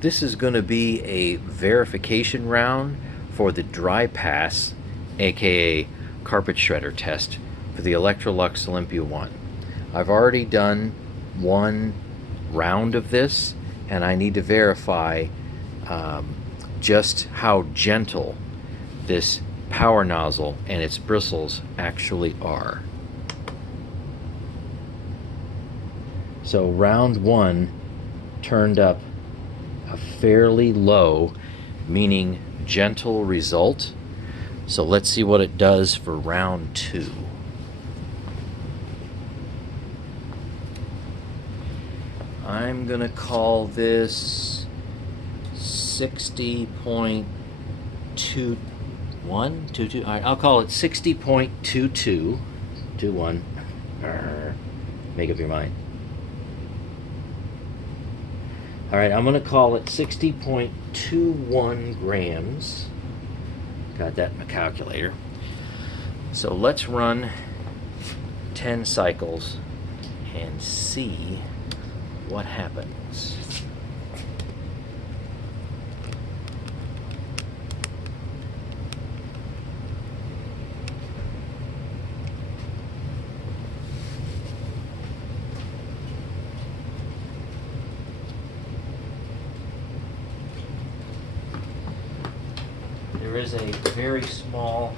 This is going to be a verification round for the dry pass, aka carpet shredder test for the Electrolux Olympia 1. I've already done one round of this, and I need to verify just how gentle this power nozzle and its bristles actually are. So round one turned up a fairly low, meaning gentle result. So let's see what it does for round two. I'm gonna call this 60.22. All right, I'll call it 60.22. 21. Make up your mind. All right, I'm going to call it 60.21 grams. Got that in my calculator. So let's run 10 cycles and see what happens. There is a very small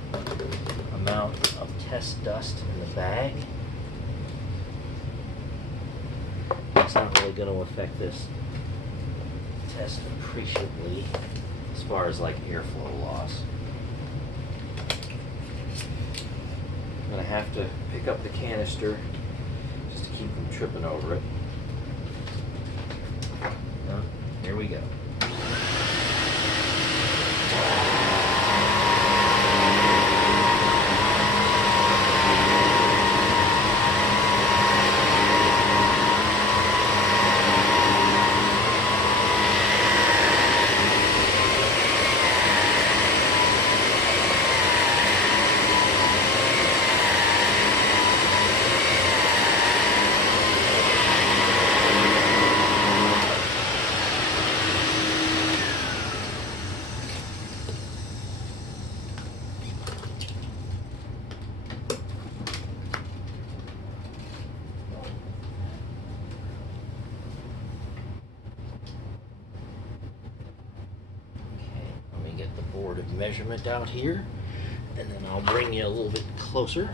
amount of test dust in the bag. It's not really going to affect this test appreciably as far as like airflow loss. I'm going to have to pick up the canister just to keep from tripping over it. Here we go. Get the board of measurement out here, and then I'll bring you a little bit closer.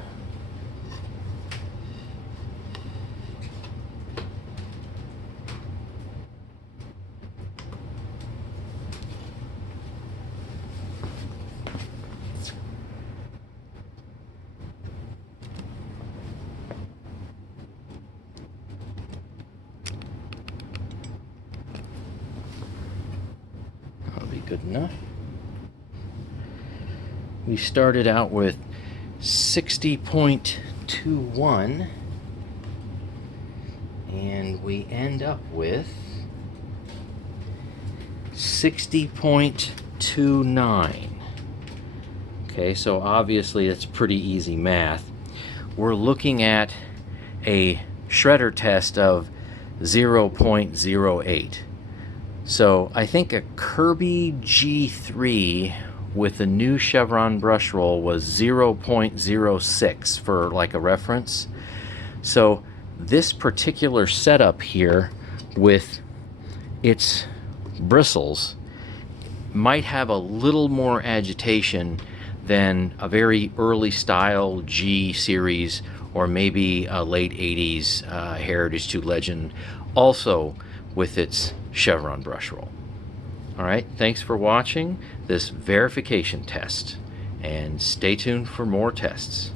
That'll be good enough. We started out with 60.21 and we end up with 60.29. Okay, so obviously it's pretty easy math. We're looking at a shredder test of 0.08. So I think a Kirby G3 with the new chevron brush roll was 0.06 for like a reference. So this particular setup here with its bristles might have a little more agitation than a very early style G series or maybe a late 80s Heritage 2 Legend, also with its chevron brush roll. All right, thanks for watching this verification test, and stay tuned for more tests.